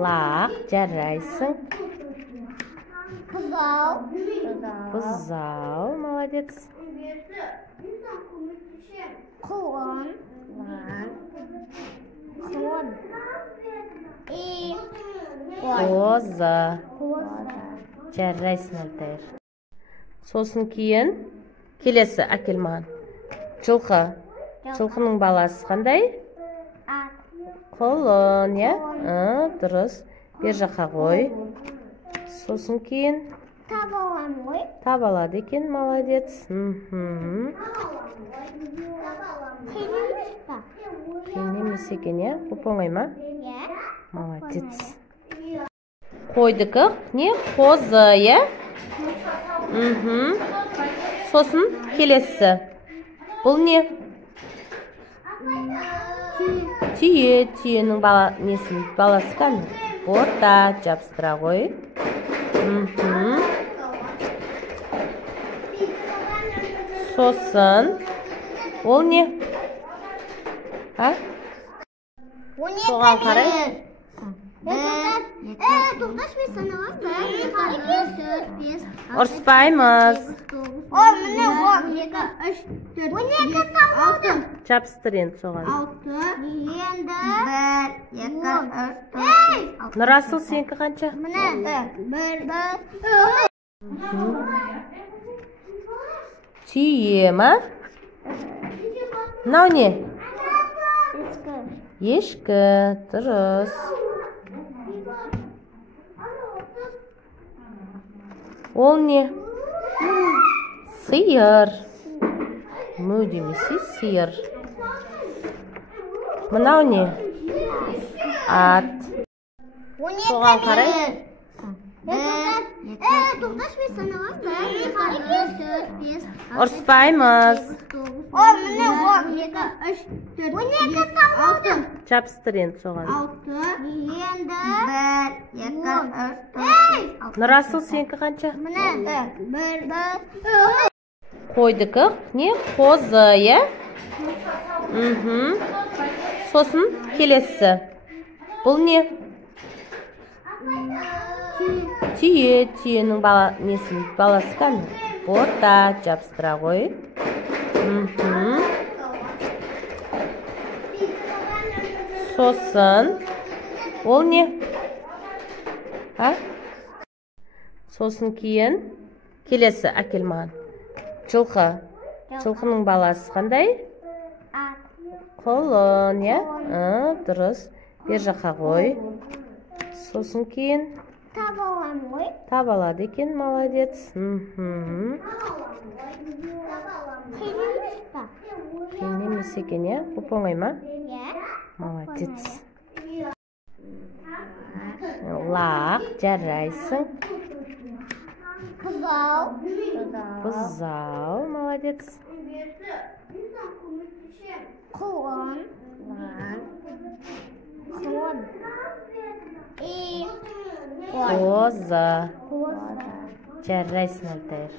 Laq, жарайсың. Бұзау. Бұзау, молодец. Құлын. Құлын. Қозы. Жарайсың, Алтайыр. Сосын кейін келесі әкел маған. Жылқы. Жылқының баласы қандай? Құлын, я? Дұрыс. Бер жаққа қой. Сосын кейін Табалам ғой. табалады екен, молодец. Қиын емес екен, я? Оп-оңай ма? Молодец. Қойдікі не? Қозы, я? Сосын келесі. Бұл не? Түйе. Түйенің баласы қаны? Орта жабыстыра қой. Сосын ол не? Соған қарай. Тоқташ мен саналам ба? Ұрыспаймыз. Міне 12 салдым. Жабыстыр енді соған. 6 енді 1 2 3 Нұрасыл сенікі қанша? Міне 1 Түйе ма? Мынау не? Ешкі. Дұрыс. Ол не? Сиыр. Мө демесе сиыр. Мынау не? Ат. Соған қарай. Тоқташ мен саналам ба? 2 4 5 Ұрыспаймыз. Міне 12 3 12 салдым. Жабыстыр енді соған. 6 енді 1 2 3 Нұрасыл сенікі қанша? Міне 1 Қойдікі не? Қозы, я? Сосын келесі. Бұл не? Түйе. Түйенің баласы қаны? Орта жабыстыра қой. Сосын ол не? Сосын кейін келесі әкел маған. Жылқы. Жылқының баласы қандай? Құлын, я? Дұрыс. Бер жаққа қой. Сосын кейін табалам ғой. табалады екен, молодец. Қиын емес екен, я? Оп-оңай ма? Молодец. Лақ, жарайсың. Бұзау, молодец. Құлын. Қозы. Жарайсың, Алтайыр.